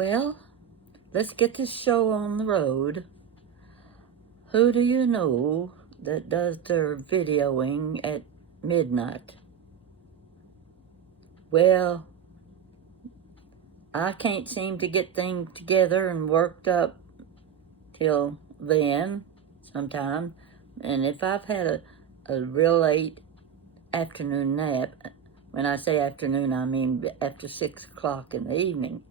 Well, let's get this show on the road. Who do you know that does their videoing at midnight? Well, I can't seem to get things together and worked up till then sometime. And if I've had a real late afternoon nap, when I say afternoon, I mean after 6 o'clock in the evening,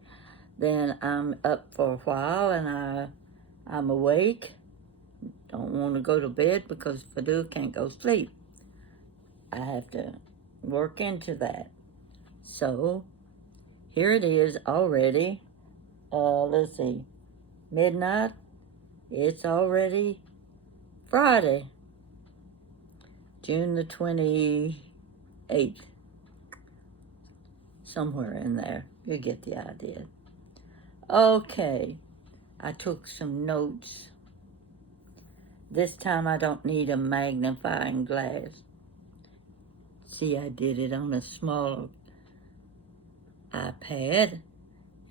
then I'm up for a while and I'm awake. Don't want to go to bed because if I do, can't go to sleep. I have to work into that. So here it is already. Let's see, midnight. It's already Friday, June the 28th. Somewhere in there. You get the idea. Okay, I took some notes. This time I don't need a magnifying glass. See, I did it on a small iPad.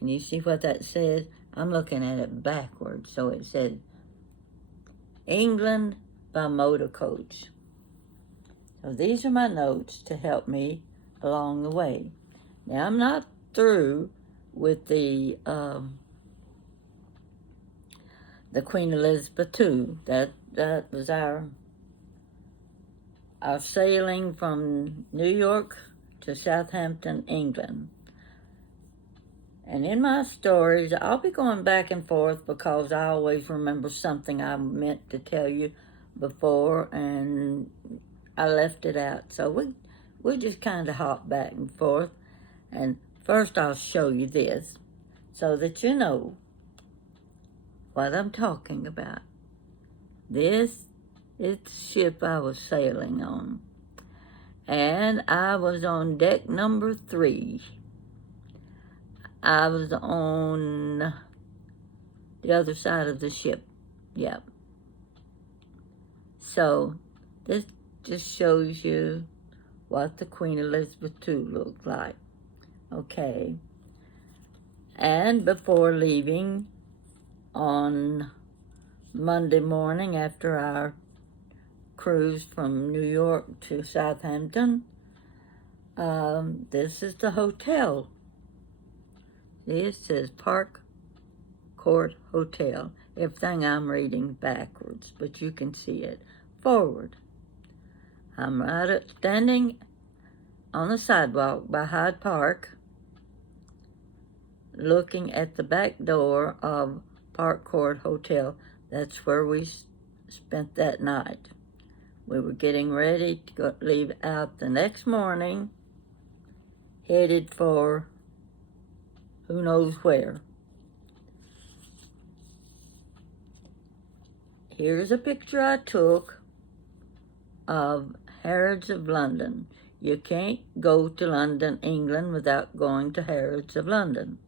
And you see what that says? I'm looking at it backwards. So it says, England by Motor Coach. So these are my notes to help me along the way. Now, I'm not through with the Queen Elizabeth II. That was our sailing from New York to Southampton, England. And in my stories, I'll be going back and forth because I always remember something I meant to tell you before and I left it out. So we just kind of hop back and forth. And first I'll show you this so that you know what I'm talking about. This is the ship I was sailing on. And I was on deck number 3. I was on the other side of the ship. Yep. So this just shows you what the Queen Elizabeth II looked like. Okay. And before leaving on Monday morning after our cruise from New York to Southampton, this is the hotel. See, it says Park Court Hotel. Everything I'm reading backwards, but you can see it forward. I'm standing on the sidewalk by Hyde Park, looking at the back door of Park Court Hotel. That's where we spent that night. We were getting ready to leave out the next morning, headed for who knows where. Here's a picture I took of Harrods of London. You can't go to London, England without going to Harrods of London.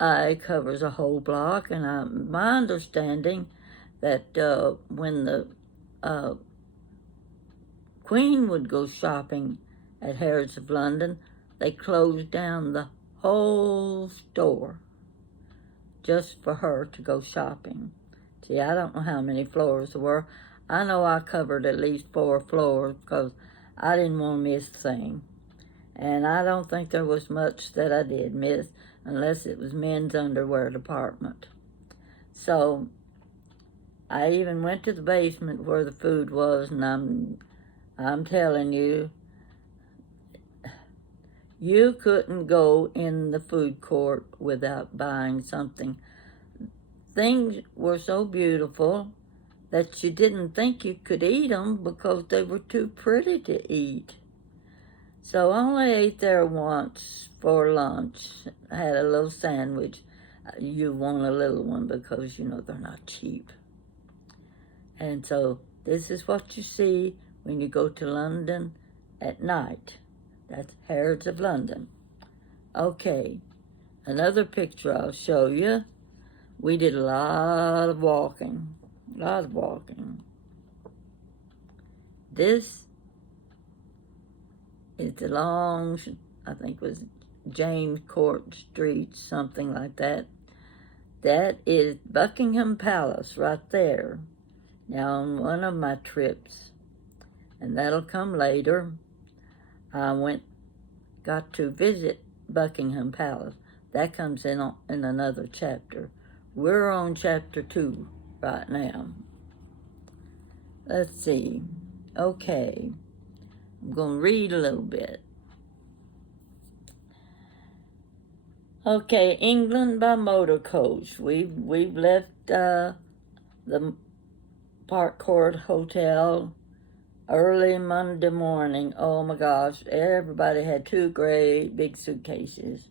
It covers a whole block, and my understanding that when the Queen would go shopping at Harrods of London, they closed down the whole store just for her to go shopping. See, I don't know how many floors there were. I know I covered at least 4 floors because I didn't want to miss a thing. And I don't think there was much that I did miss unless it was men's underwear department. So I even went to the basement where the food was, and I'm telling you, you couldn't go in the food court without buying something. Things were so beautiful that you didn't think you could eat them because they were too pretty to eat. So I only ate there once for lunch. I had a little sandwich. You want a little one because, you know, they're not cheap. And so this is what you see when you go to London at night. That's Harrods of London. Okay, another picture I'll show you. We did a lot of walking. This is the long, I think it was James Court Street, something like that. That is Buckingham Palace right there. Now, on one of my trips, and that'll come later, I got to visit Buckingham Palace. That comes in another chapter. We're on chapter 2 right now. Let's see. Okay. I'm going to read a little bit. Okay, England by motor coach. We've left the Park Court Hotel early Monday morning. Oh my gosh, everybody had 2 great big suitcases.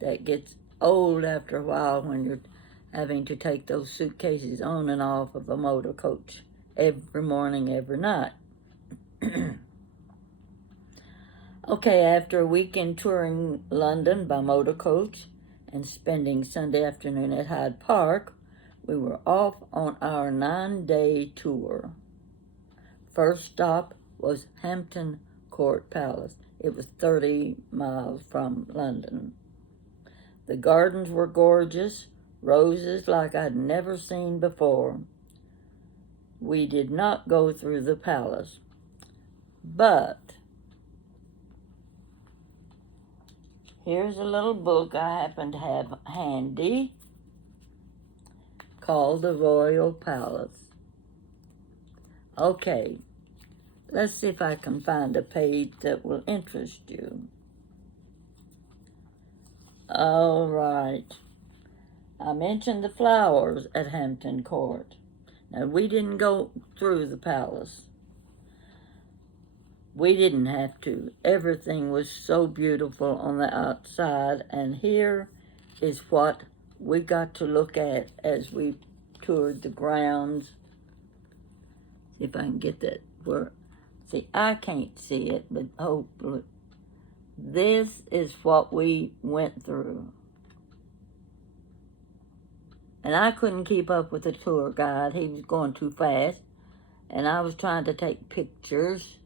That gets old after a while when you're having to take those suitcases on and off of a motor coach every morning, every night. Okay, after a weekend touring London by motor coach and spending Sunday afternoon at Hyde Park, we were off on our 9-day tour. First stop was Hampton Court Palace. It was 30 miles from London. The gardens were gorgeous, roses like I'd never seen before. We did not go through the palace, but here's a little book I happen to have handy called The Royal Palace. Okay, let's see if I can find a page that will interest you. All right. I mentioned the flowers at Hampton Court. Now, we didn't go through the palace. We didn't have to. Everything was so beautiful on the outside, and here is what we got to look at as we toured the grounds. See if I can get that word. See, I can't see it, but hopefully. This is what we went through. And I couldn't keep up with the tour guide. He was going too fast. And I was trying to take pictures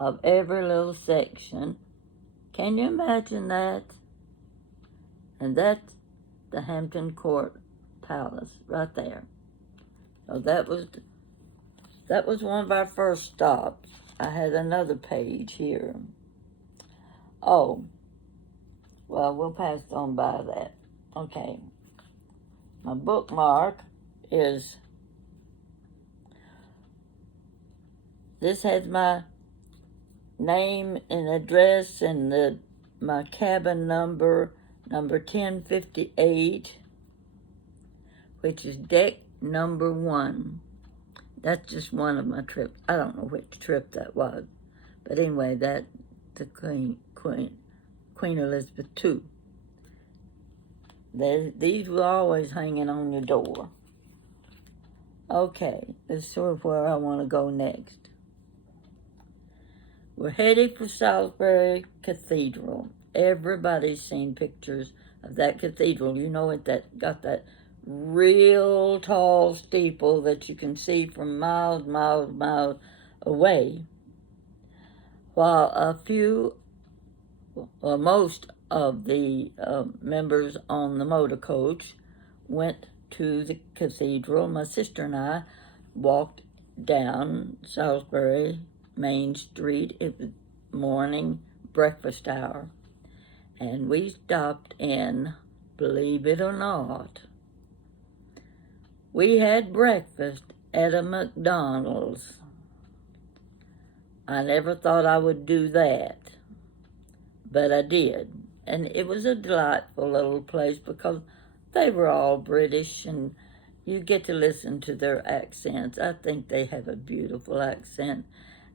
of every little section. Can you imagine that? And that's the Hampton Court Palace right there. So that was one of our first stops. I had another page here. Oh, well, we'll pass on by that. Okay. My bookmark is, this has my name and address and my cabin number 1058, which is deck number 1. That's just one of my trips. I don't know which trip that was, but anyway, that's the Queen Elizabeth II. These were always hanging on your door. Okay, let's see where I want to go next. We're headed for Salisbury Cathedral. Everybody's seen pictures of that cathedral. You know it, that got that real tall steeple that you can see from miles away. While most of the members on the motor coach went to the cathedral, my sister and I walked down Salisbury Main Street. It was morning breakfast hour, and we stopped in, believe it or not, we had breakfast at a McDonald's. I never thought I would do that, but I did. And it was a delightful little place because they were all British, and you get to listen to their accents. I think they have a beautiful accent.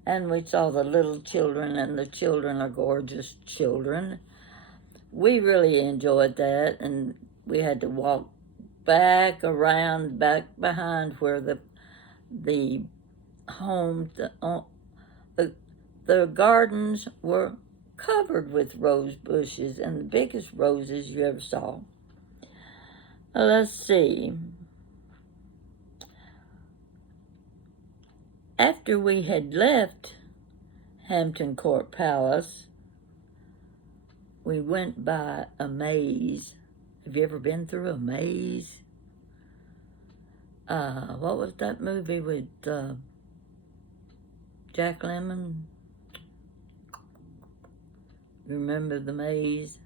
And we saw the little children, and the children are gorgeous children. We really enjoyed that, and we had to walk back behind where the home, the gardens were covered with rose bushes, and the biggest roses you ever saw. Let's see. After we had left Hampton Court Palace, we went by a maze. Have you ever been through a maze? What was that movie with Jack Lemmon? Remember the maze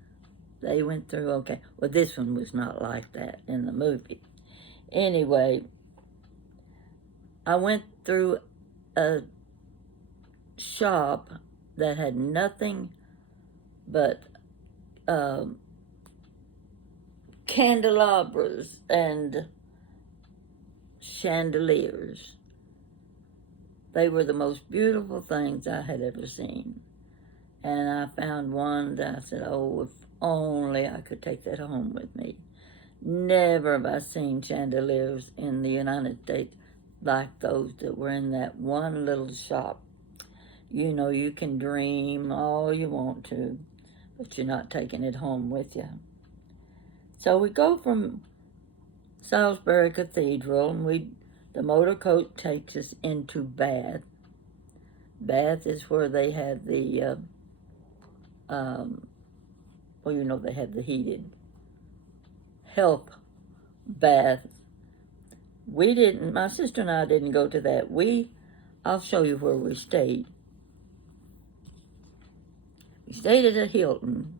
they went through? Okay, well, this one was not like that in the movie. Anyway, I went through a shop that had nothing but candelabras and chandeliers. They were the most beautiful things I had ever seen. And I found one that I said, oh, if only I could take that home with me. Never have I seen chandeliers in the United States like those that were in that one little shop. You know, you can dream all you want to, but you're not taking it home with you. So we go from Salisbury Cathedral, and the motor coach takes us into Bath. Bath is where they have the, they have the heated health bath. My sister and I didn't go to that. I'll show you where we stayed. We stayed at a Hilton.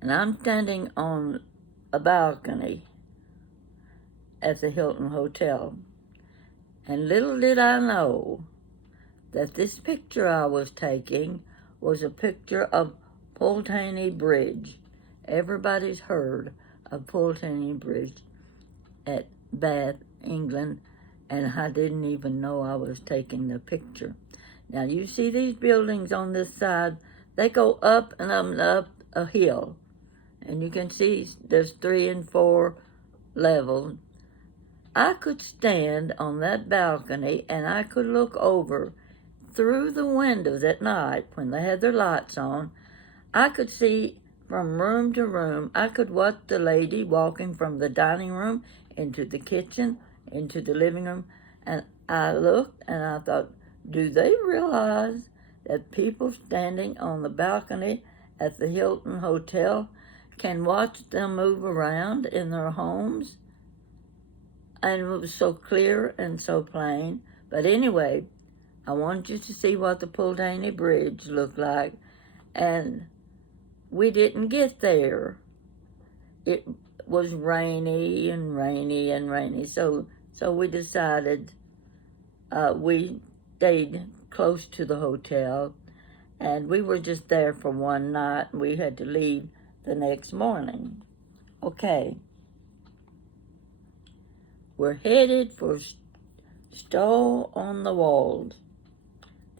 And I'm standing on a balcony at the Hilton Hotel. And little did I know that this picture I was taking was a picture of Pulteney Bridge. Everybody's heard of Pulteney Bridge at Bath, England, and I didn't even know I was taking the picture. Now you see these buildings on this side, they go up and up and up a hill. And you can see there's 3 and 4 levels. I could stand on that balcony and I could look over through the windows at night when they had their lights on. I could see from room to room. I could watch the lady walking from the dining room into the kitchen, into the living room. And I looked and I thought, do they realize that people standing on the balcony at the Hilton Hotel can watch them move around in their homes? And it was so clear and so plain. But anyway, I wanted you to see what the Pulteney Bridge looked like. And we didn't get there. It was rainy and rainy and rainy. So we decided we stayed close to the hotel. And we were just there for one night. And we had to leave the next morning. Okay. We're headed for Stow-on-the-Wold.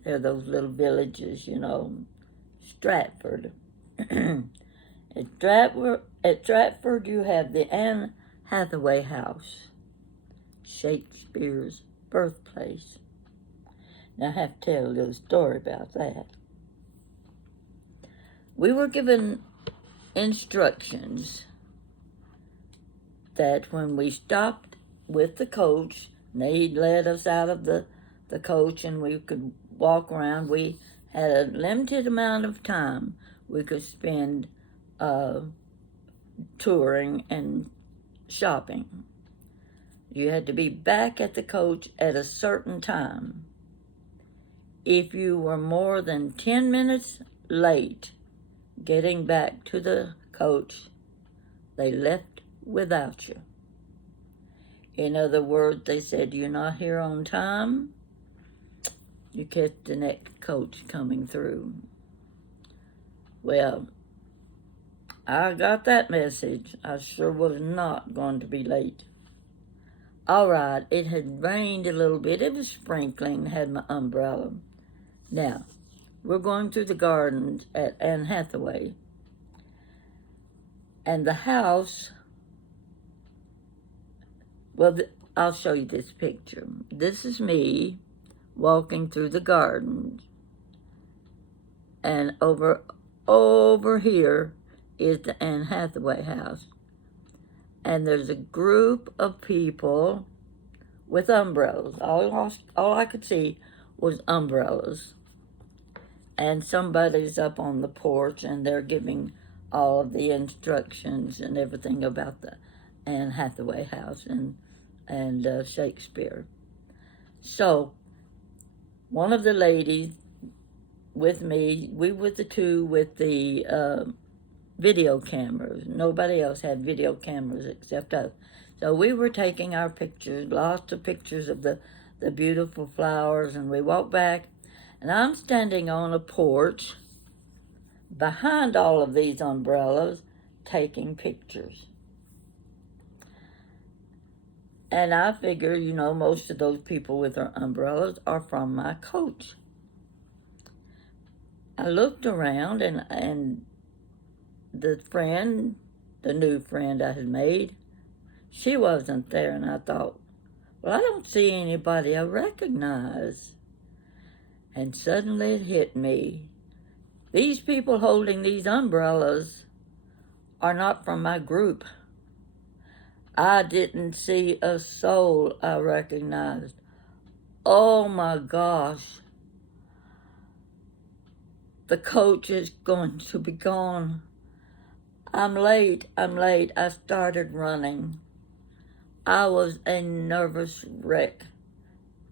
They're those little villages, Stratford. At Stratford, you have the Anne Hathaway House, Shakespeare's birthplace. Now, I have to tell a little story about that. We were given instructions that when we stopped with the coach, they led us out of the coach and we could walk around. We had a limited amount of time we could spend touring and shopping. You had to be back at the coach at a certain time. If you were more than 10 minutes late getting back to the coach, they left without you. In other words, they said, you're not here on time, you catch the next coach coming through. Well, I got that message. I sure was not going to be late. All right, it had rained a little bit. It was sprinkling, had my umbrella. Now, we're going through the gardens at Anne Hathaway. And the house, I'll show you this picture. This is me walking through the garden. And over here is the Anne Hathaway house. And there's a group of people with umbrellas. All I could see was umbrellas. and somebody's up on the porch and they're giving all of the instructions and everything about the Anne Hathaway House and Shakespeare. So one of the ladies with me, we were the two with the video cameras. Nobody else had video cameras except us. So we were taking our pictures, lots of pictures of the beautiful flowers, and we walked back, and I'm standing on a porch behind all of these umbrellas taking pictures. And I figure, most of those people with their umbrellas are from my coach. I looked around and the new friend I had made, she wasn't there, and I thought, well, I don't see anybody I recognize. And suddenly it hit me. These people holding these umbrellas are not from my group. I didn't see a soul I recognized. Oh my gosh. The coach is going to be gone. I'm late. I started running. I was a nervous wreck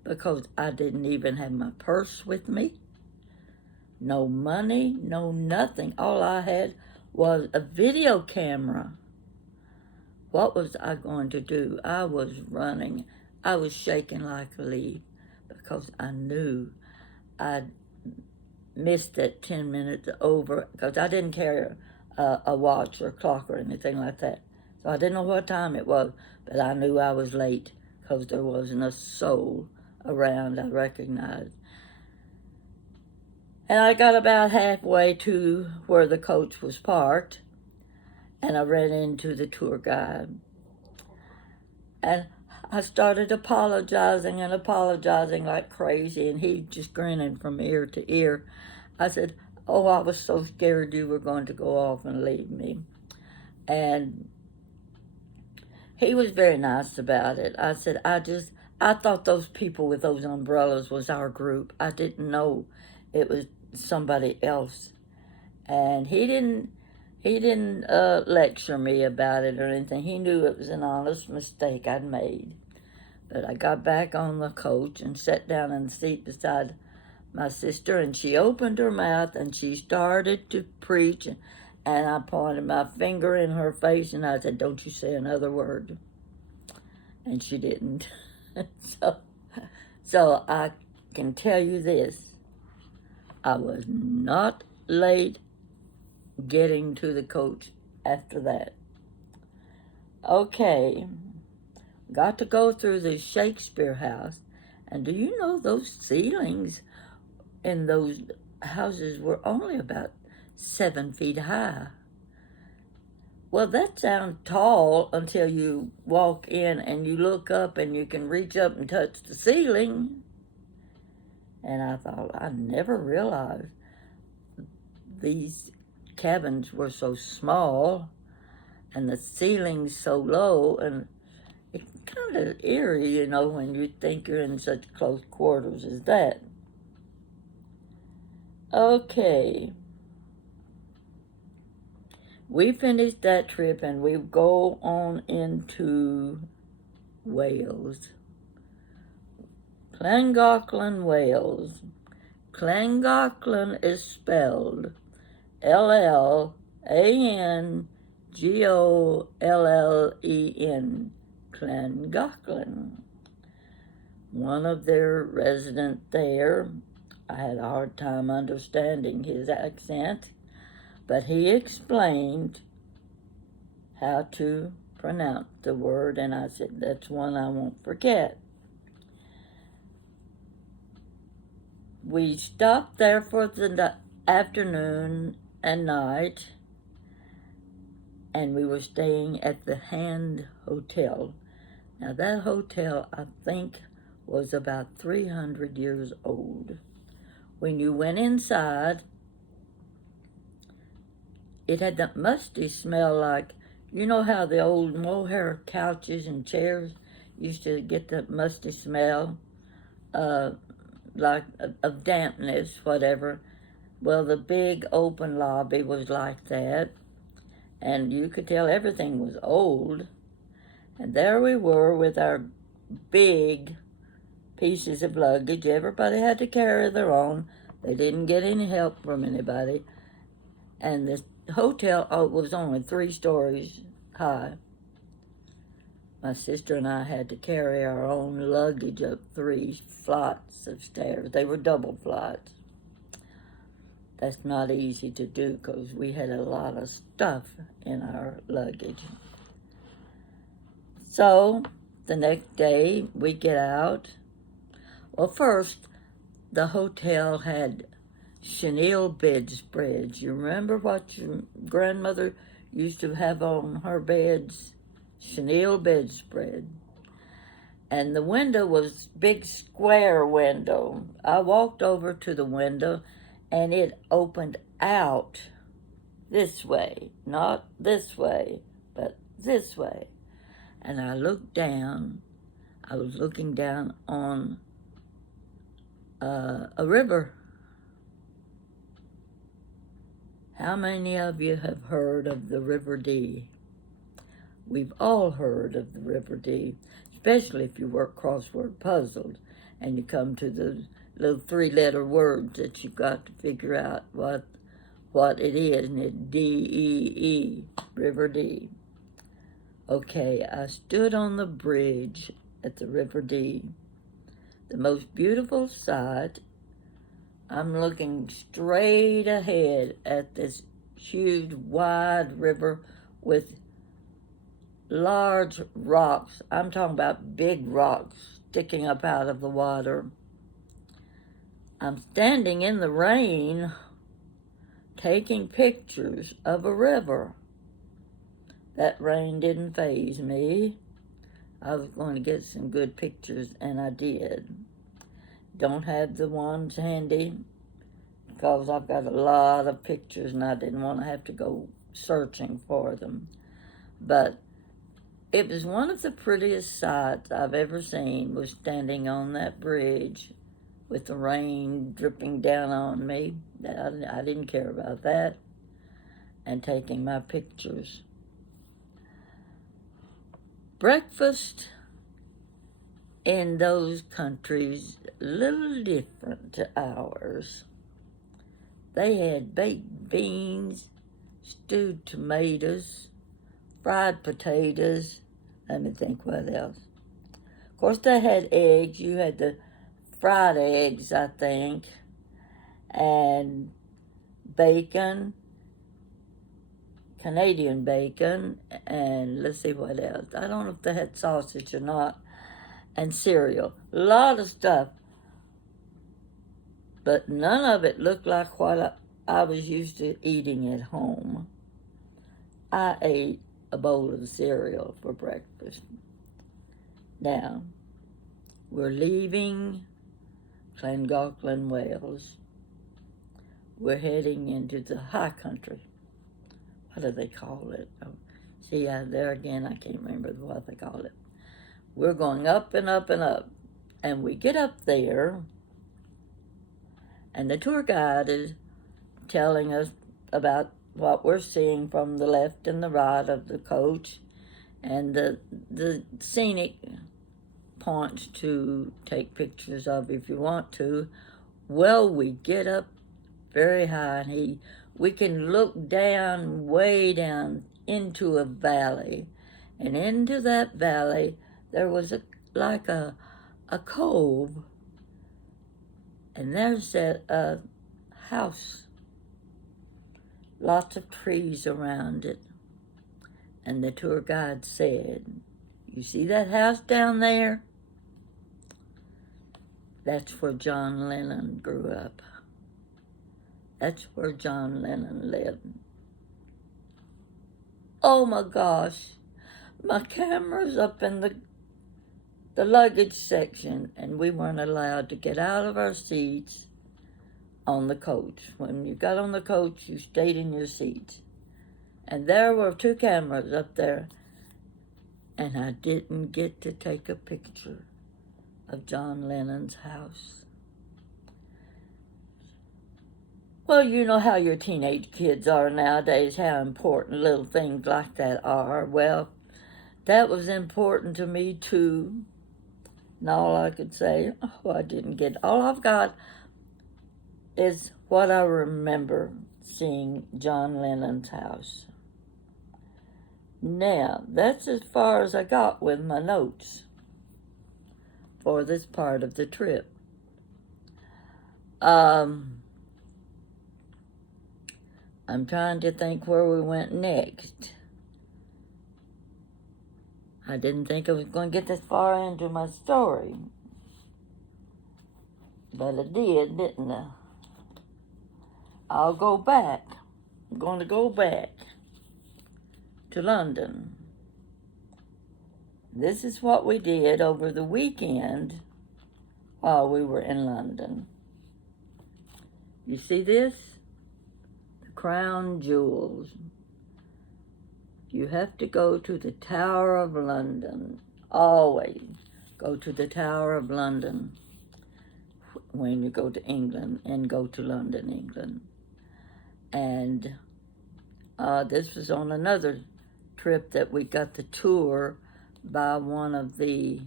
because I didn't even have my purse with me. No money, no nothing. All I had was a video camera. What was I going to do? I was running. I was shaking like a leaf because I knew I'd missed that 10 minutes over because I didn't carry a watch or a clock or anything like that. So I didn't know what time it was, but I knew I was late because there wasn't a soul around I recognized. And I got about halfway to where the coach was parked, and I ran into the tour guide. And I started apologizing like crazy, and he just grinning from ear to ear. I said, oh, I was so scared you were going to go off and leave me. And he was very nice about it. I said, I thought those people with those umbrellas was our group. I didn't know it was somebody else. And he didn't lecture me about it or anything. He knew it was an honest mistake I'd made. But I got back on the coach and sat down in the seat beside my sister, and she opened her mouth and she started to preach, and I pointed my finger in her face and I said, don't you say another word. And she didn't. So I can tell you this, I was not late getting to the coach after that. Okay, got to go through the Shakespeare House, and do you know those ceilings in those houses were only about 7 feet high? Well, that sounds tall until you walk in and you look up and you can reach up and touch the ceiling. And I thought, I never realized these cabins were so small and the ceilings so low, and it's kind of eerie, when you think you're in such close quarters as that. Okay. We finished that trip and we go on into Wales. Llangollen, Wales. Llangollen is spelled Llangollen. Llangollen. One of their residents there, I had a hard time understanding his accent, but he explained how to pronounce the word, and I said, that's one I won't forget. We stopped there for the afternoon and night, and we were staying at the Hand Hotel. Now that hotel, I think, was about 300 years old. When you went inside, it had that musty smell like, you know how the old mohair couches and chairs used to get that musty smell, like of dampness, whatever. Well, the big open lobby was like that, and you could tell everything was old. And there we were with our big pieces of luggage. Everybody had to carry their own. They didn't get any help from anybody. And the hotel was only 3 stories high. My sister and I had to carry our own luggage up 3 flights of stairs. They were double flights. That's not easy to do because we had a lot of stuff in our luggage. So the next day we get out. Well, first, the hotel had chenille bedspreads. You remember what your grandmother used to have on her beds? Chenille bedspread. And the window was big square window. I walked over to the window and it opened out this way, not this way, but this way. And I looked down. I was looking down on a river. How many of you have heard of the River Dee? We've all heard of the River Dee, especially if you work crossword puzzles and you come to the little 3-letter words that you've got to figure out what it is, and it's D-E-E, River Dee. Okay, I stood on the bridge at the River Dee. The most beautiful sight. I'm looking straight ahead at this huge, wide river with large rocks. I'm talking about big rocks sticking up out of the water. I'm standing in the rain taking pictures of a river. That rain didn't faze me. I was going to get some good pictures, and I did. Don't have the ones handy because I've got a lot of pictures and I didn't want to have to go searching for them. But it was one of the prettiest sights I've ever seen, was standing on that bridge with the rain dripping down on me. I didn't care about that, and taking my pictures. Breakfast in those countries a little different to ours. They had baked beans, stewed tomatoes, fried potatoes. Let me think what else. Of course, they had eggs. You had the fried eggs, I think, and bacon, Canadian bacon, and let's see what else. I don't know if they had sausage or not, and cereal. A lot of stuff, but none of it looked like what I was used to eating at home. I ate a bowl of cereal for breakfast. Now, we're leaving Llangollen, Wales. We're heading into the high country. What do they call it? Oh, see, there again, I can't remember what they call it. We're going up and up and up. And we get up there, and the tour guide is telling us about what we're seeing from the left and the right of the coach, and the scenic points to take pictures of if you want to. Well, we get up very high, and we can look down, way down into a valley, and into that valley there was like a cove, and there's a house, lots of trees around it. And the tour guide said, "You see that house down there? That's where John Lennon grew up. That's where John Lennon lived." Oh my gosh, my camera's up in the luggage section, and we weren't allowed to get out of our seats on the coach. When you got on the coach, you stayed in your seats. And there were 2 cameras up there, and I didn't get to take a picture of John Lennon's house. Well, you know how your teenage kids are nowadays, how important little things like that are. Well, that was important to me too. And all I could say, oh, I didn't get, all I've got is what I remember seeing John Lennon's house. Now, that's as far as I got with my notes for this part of the trip. I'm trying to think where we went next. I didn't think I was going to get this far into my story, but I did, didn't I? I'll go back. I'm going to go back to London. This is what we did over the weekend while we were in London. You see this? The crown jewels. You have to go to the Tower of London. Always go to the Tower of London when you go to England, and go to London, England. And this was on another trip that we got the tour by one of the,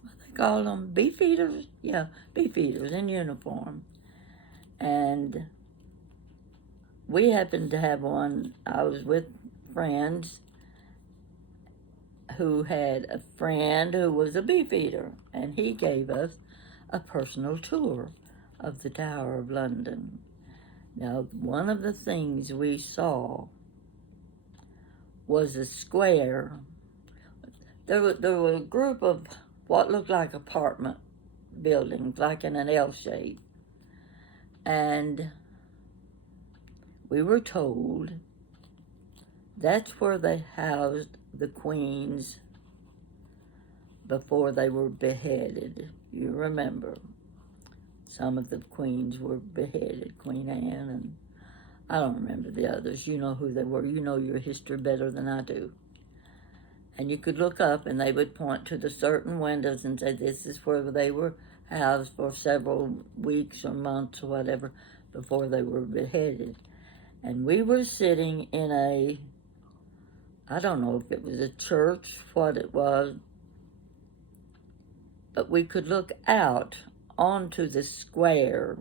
what they call them, beefeaters? Yeah, beefeaters in uniform. And we happened to have one. I was with friends who had a friend who was a beefeater, and he gave us a personal tour of the Tower of London. Now, one of the things we saw was a square. There were a group of what looked like apartment buildings, like in an L shape. And we were told that's where they housed the queens before they were beheaded. You remember, some of the queens were beheaded, Queen Anne, and I don't remember the others. You know who they were. You know your history better than I do. And you could look up and they would point to the certain windows and say this is where they were housed for several weeks or months or whatever before they were beheaded. And we were sitting in a, I don't know if it was a church, what it was, but we could look out onto the square.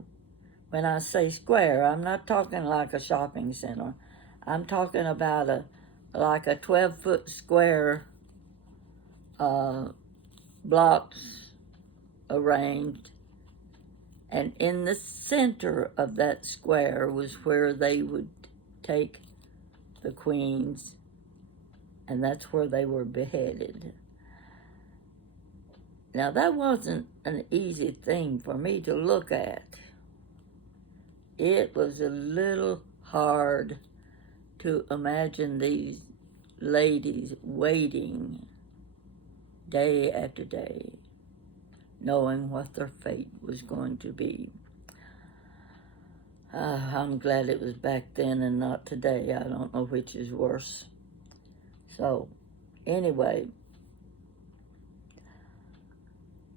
When I say square, I'm not talking like a shopping center. I'm talking about like a 12-foot square, blocks arranged. And in the center of that square was where they would take the queens, and that's where they were beheaded. Now, that wasn't an easy thing for me to look at. It was a little hard to imagine these ladies waiting day after day, knowing what their fate was going to be. I'm glad it was back then and not today. I don't know which is worse. So, anyway,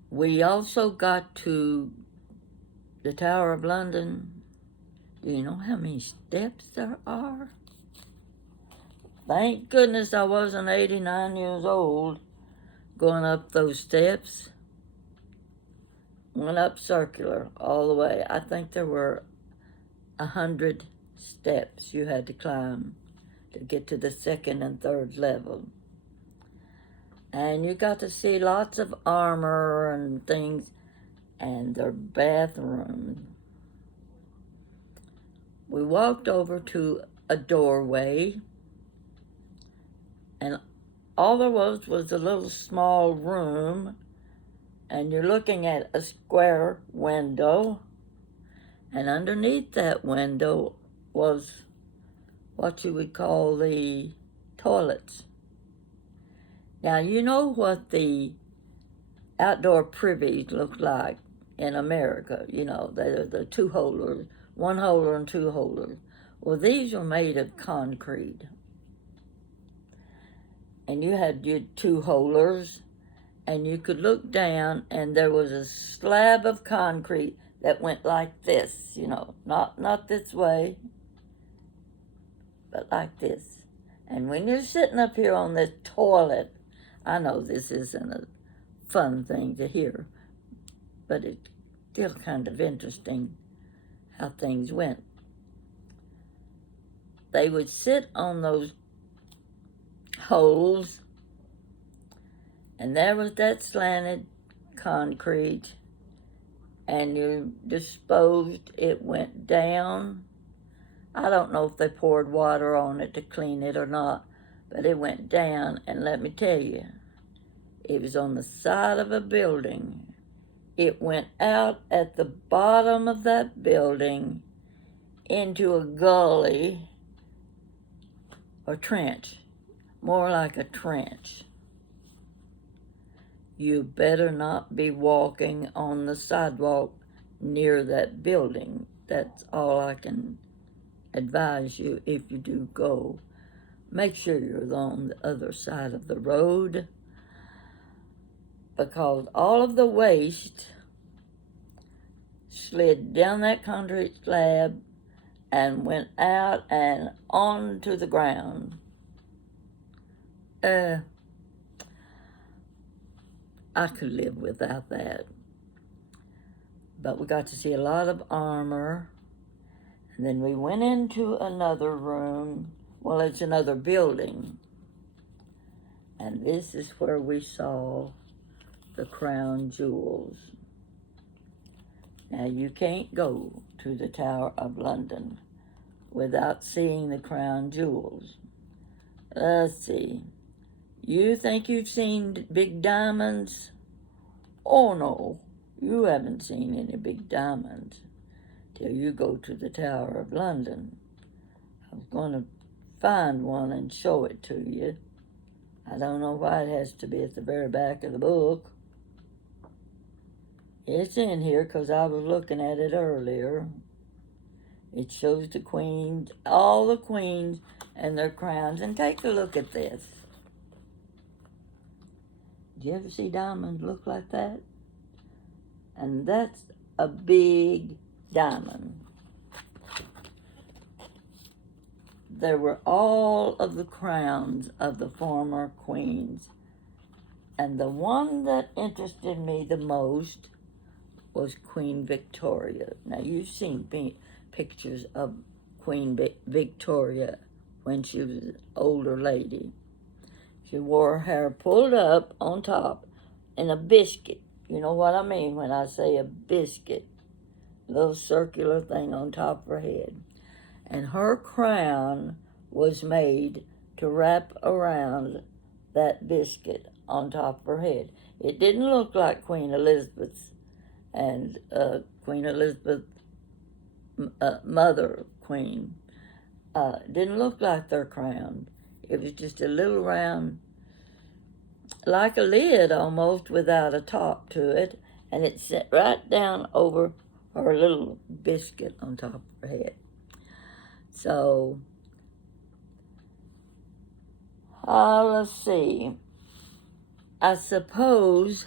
we also got to the Tower of London. Do you know how many steps there are? Thank goodness I wasn't 89 years old going up those steps. Went up circular all the way. I think there were 100 steps you had to climb to get to the second and third level. And you got to see lots of armor and things, and their bathroom. We walked over to a doorway, and all there was a little small room, and you're looking at a square window, and underneath that window was what you would call the toilets. Now, you know what the outdoor privies look like in America. You know, they're the two-holers, one-holder and two-holder. Well, these were made of concrete. And you had your two-holers, and you could look down, and there was a slab of concrete that went like this, you know, not this way, but like this. And when you're sitting up here on this toilet, I know this isn't a fun thing to hear, but it's still kind of interesting how things went. They would sit on those holes, and there was that slanted concrete, and you disposed, it went down. I don't know if they poured water on it to clean it or not, but it went down, and let me tell you, it was on the side of a building. It went out at the bottom of that building into a gully or trench, more like a trench. You better not be walking on the sidewalk near that building. That's all I can advise you if you do go. Make sure you're on the other side of the road, because all of the waste slid down that concrete slab and went out and onto the ground. I could live without that. But we got to see a lot of armor. And then we went into another room. Well, it's another building. And this is where we saw the crown jewels. Now, you can't go to the Tower of London without seeing the crown jewels. Let's see. You think you've seen big diamonds? Oh, no, you haven't seen any big diamonds till you go to the Tower of London. I was going to find one and show it to you. I don't know why it has to be at the very back of the book. It's in here because I was looking at it earlier. It shows the queens, all the queens and their crowns. And take a look at this. Did you ever see diamonds look like that? And that's a big diamond. There were all of the crowns of the former queens. And the one that interested me the most was Queen Victoria. Now, you've seen pictures of Queen Victoria when she was an older lady. She wore her hair pulled up on top in a biscuit. You know what I mean when I say a biscuit. A little circular thing on top of her head. And her crown was made to wrap around that biscuit on top of her head. It didn't look like Queen Elizabeth's, and Queen Elizabeth, mother queen, didn't look like their crown. It was just a little round, like a lid almost, without a top to it, and it sat right down over her little biscuit on top of her head. So, let's see. I suppose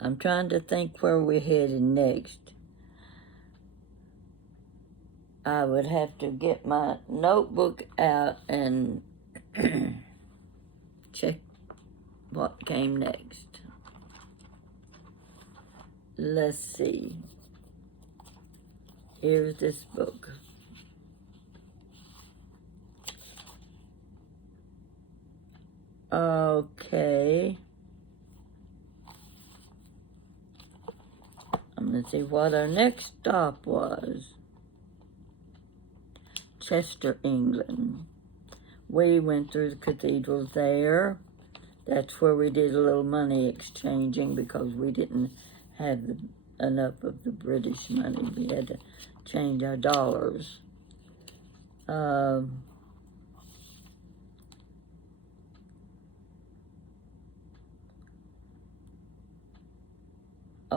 I'm trying to think where we're headed next. I would have to get my notebook out and check what came next. Let's see. Here's this book. Okay. I'm going to see what our next stop was. Chester, England. We went through the cathedral there. That's where we did a little money exchanging because we didn't have enough of the British money. We had to change our dollars.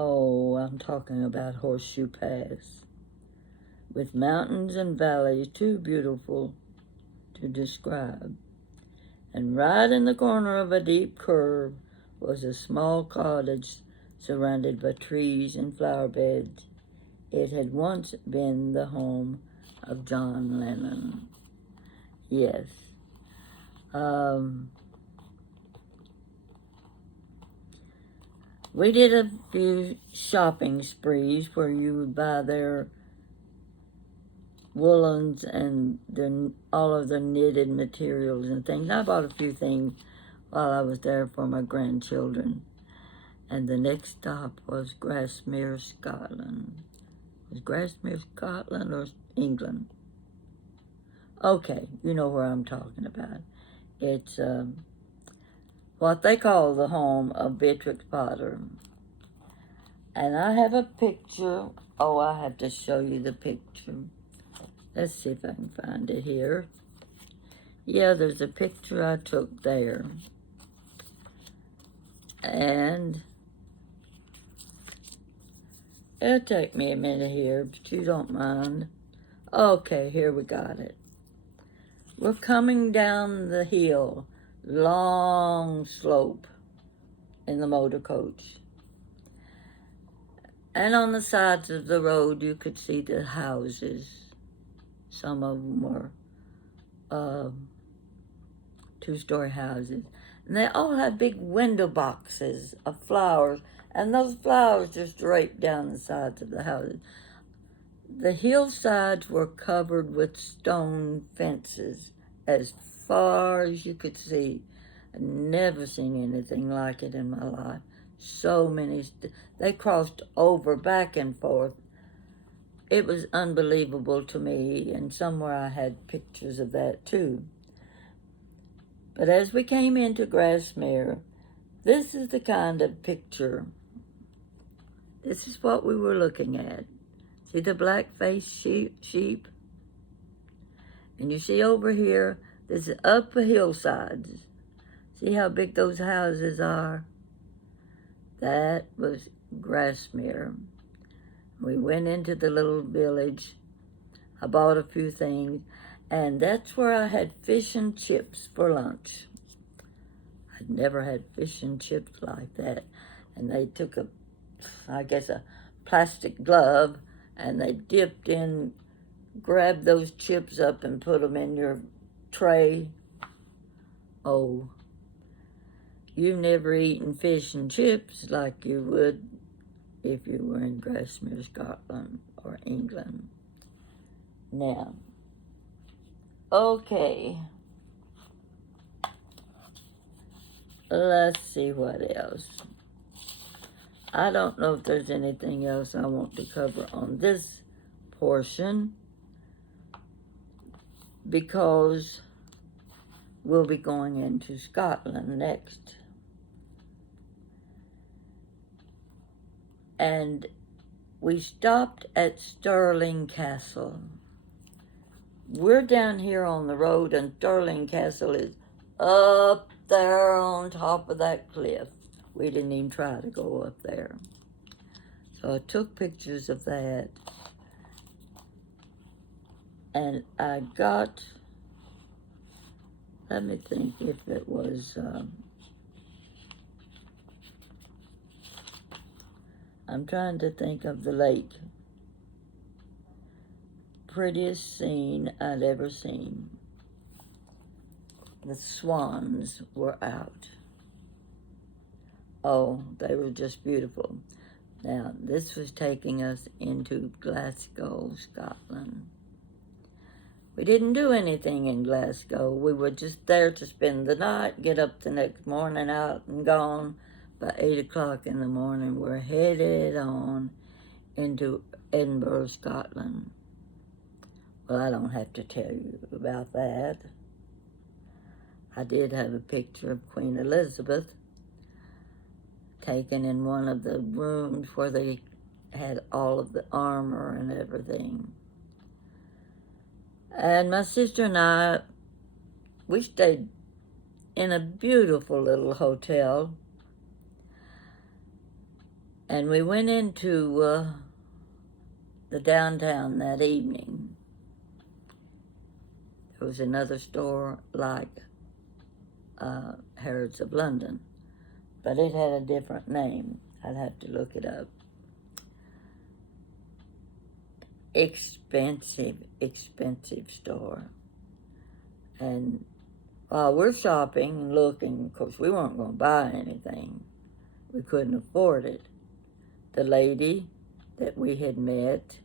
Oh, I'm talking about Horseshoe Pass, with mountains and valleys too beautiful to describe. And right in the corner of a deep curve was a small cottage surrounded by trees and flower beds. It had once been the home of John Lennon. Yes. We did a few shopping sprees where you would buy their woolens and all of the knitted materials and things. I bought a few things while I was there for my grandchildren. And the next stop was Grasmere, Scotland. Was Grasmere, Scotland or England? Okay, you know where I'm talking about. It's what they call the home of Beatrix Potter. And I have a picture. Oh, I have to show you the picture. Let's see if I can find it here. Yeah, there's a picture I took there. And it'll take me a minute here, but you don't mind. Okay, here we got it. We're coming down the hill, long slope in the motor coach. And on the sides of the road, you could see the houses. Some of them were two-story houses. And they all had big window boxes of flowers. And those flowers just draped down the sides of the houses. The hillsides were covered with stone fences as far as you could see. I'd never seen anything like it in my life. So many, they crossed over back and forth. It was unbelievable to me, and somewhere I had pictures of that too. But as we came into Grasmere, this is the kind of picture. This is what we were looking at. See the black-faced sheep? And you see over here, this is up the hillsides. See how big those houses are? That was Grasmere. We went into the little village. I bought a few things, and that's where I had fish and chips for lunch. I'd never had fish and chips like that. And they took a plastic glove, and they dipped in, grabbed those chips up and put them in your tray. Oh, you've never eaten fish and chips like you would if you were in Grasmere, Scotland or England. Now, okay, let's see what else. I don't know if there's anything else I want to cover on this portion because we'll be going into Scotland next. And we stopped at Stirling Castle. We're down here on the road, and Stirling Castle is up there on top of that cliff. We didn't even try to go up there. So I took pictures of that. And I got, let me think if it was, I'm trying to think of the lake. Prettiest scene I'd ever seen. The swans were out. Oh, they were just beautiful. Now, this was taking us into Glasgow, Scotland. We didn't do anything in Glasgow. We were just there to spend the night, get up the next morning, out and gone. By 8 o'clock in the morning, we're headed on into Edinburgh, Scotland. Well, I don't have to tell you about that. I did have a picture of Queen Elizabeth taken in one of the rooms where they had all of the armor and everything. And my sister and I, we stayed in a beautiful little hotel. And we went into the downtown that evening. There was another store like Harrods of London, but it had a different name. I'd have to look it up. Expensive store. And while we're shopping and looking, of course, we weren't going to buy anything. We couldn't afford it. The lady that we had met,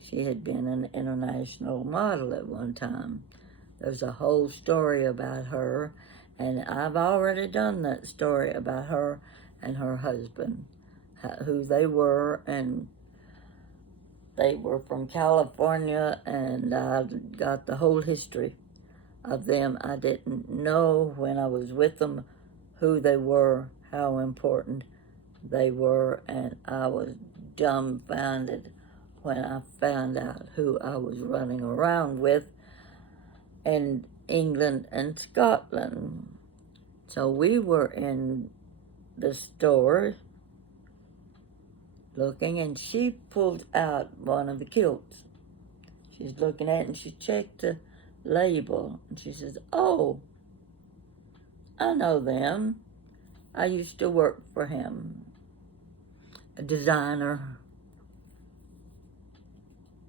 she had been an international model at one time. There's a whole story about her, and I've already done that story about her and her husband, who they were, and they were from California, and I got the whole history of them. I didn't know when I was with them who they were, how important they were, and I was dumbfounded when I found out who I was running around with in England and Scotland. So we were in the store looking, and she pulled out one of the kilts. She's looking at it, and she checked the label, and she says, "Oh, I know them. I used to work for him, a designer."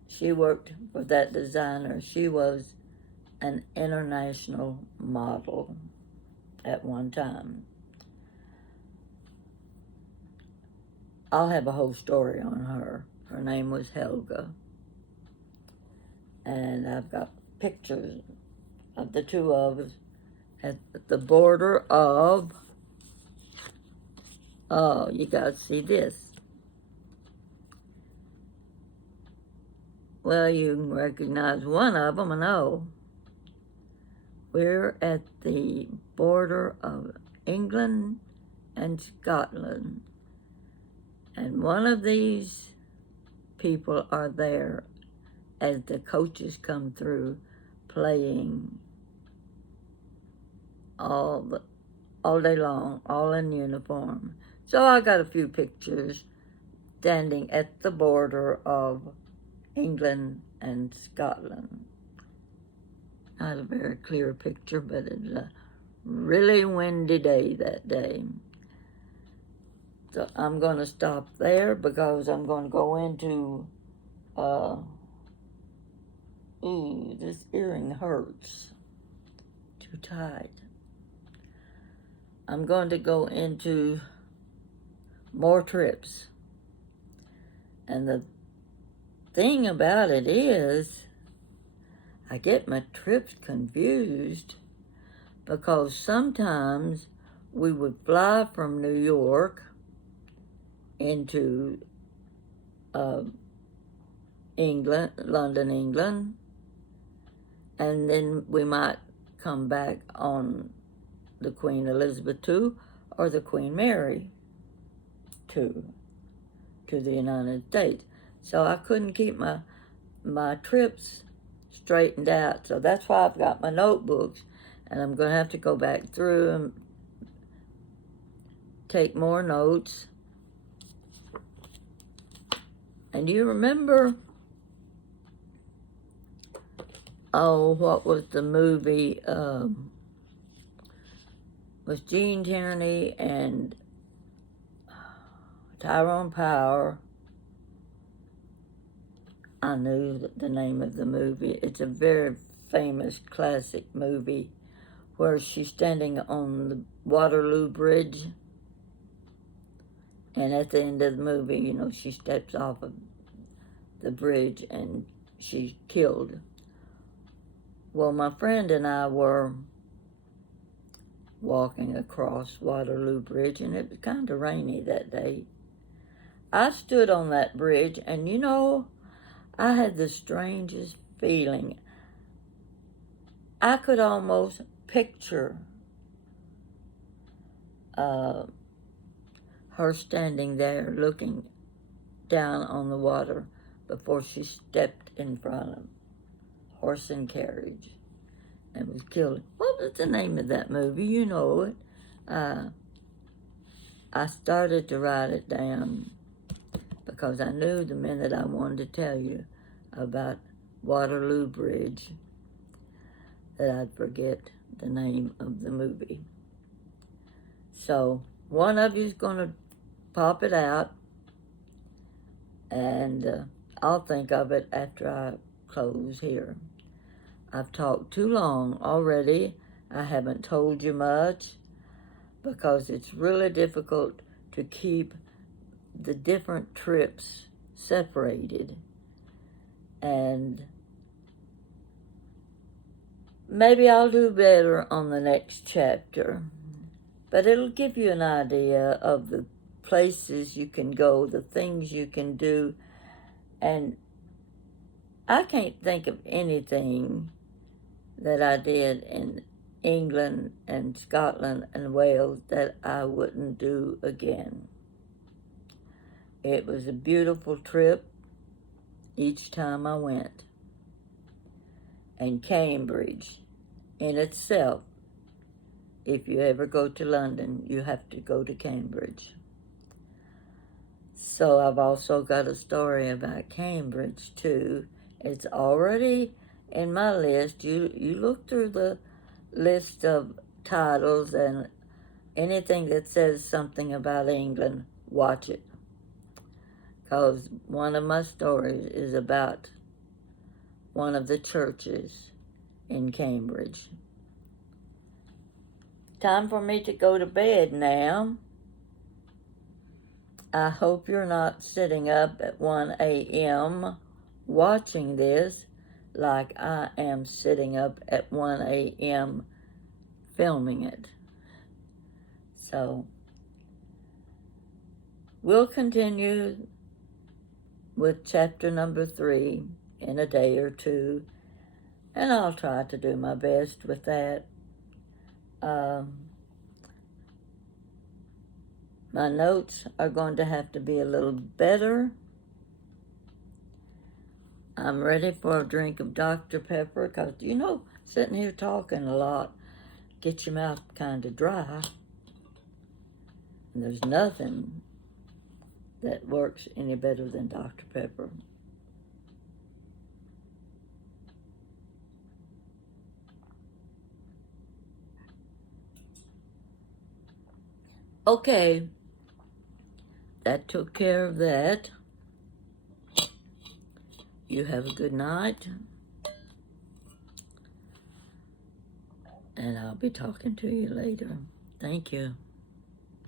She worked for that designer. She was an international model at one time. I'll have a whole story on her. Her name was Helga. And I've got pictures of the two of us at the border of, oh, you gotta see this. Well, you can recognize one of them, I know. We're at the border of England and Scotland. And one of these people are there as the coaches come through playing all day long, all in uniform. So I got a few pictures standing at the border of England and Scotland. Not a very clear picture, but it was a really windy day that day. So I'm going to stop there because I'm going to go into, this earring hurts. Too tight. I'm going to go into more trips. And the thing about it is, I get my trips confused because sometimes we would fly from New York into England, London, England, and then we might come back on the Queen Elizabeth II or the Queen Mary II to the United States. So I couldn't keep my trips straightened out. So that's why I've got my notebooks, and I'm going to have to go back through and take more notes. And you remember, what was the movie? Was Gene Tierney and Tyrone Power. I knew the name of the movie. It's a very famous classic movie where she's standing on the Waterloo Bridge, and at the end of the movie, she steps off of the bridge and she's killed. Well, my friend and I were walking across Waterloo Bridge, and it was kind of rainy that day. I stood on that bridge, and I had the strangest feeling. I could almost picture her standing there looking down on the water before she stepped in front of horse and carriage and was killed. What was the name of that movie? You know it. I started to write it down because I knew the minute I wanted to tell you about Waterloo Bridge that I'd forget the name of the movie. So one of you's going to pop it out, and I'll think of it after I close here. I've talked too long already. I haven't told you much because it's really difficult to keep the different trips separated. And maybe I'll do better on the next chapter. But it'll give you an idea of the places you can go, the things you can do. And I can't think of anything that I did in England and Scotland and Wales that I wouldn't do again. It was a beautiful trip each time I went. And Cambridge in itself, if you ever go to London, you have to go to Cambridge. So I've also got a story about Cambridge too. It's already in my list. You look through the list of titles, and anything that says something about England, watch it. Because one of my stories is about one of the churches in Cambridge. Time for me to go to bed now. I hope you're not sitting up at 1 a.m. watching this like I am sitting up at 1 a.m. filming it. So, we'll continue with chapter number 3 in a day or two, and I'll try to do my best with that. My notes are going to have to be a little better. I'm ready for a drink of Dr. Pepper because, sitting here talking a lot gets your mouth kind of dry. And there's nothing that works any better than Dr. Pepper. Okay, that took care of that. You have a good night, and I'll be talking to you later. Thank you.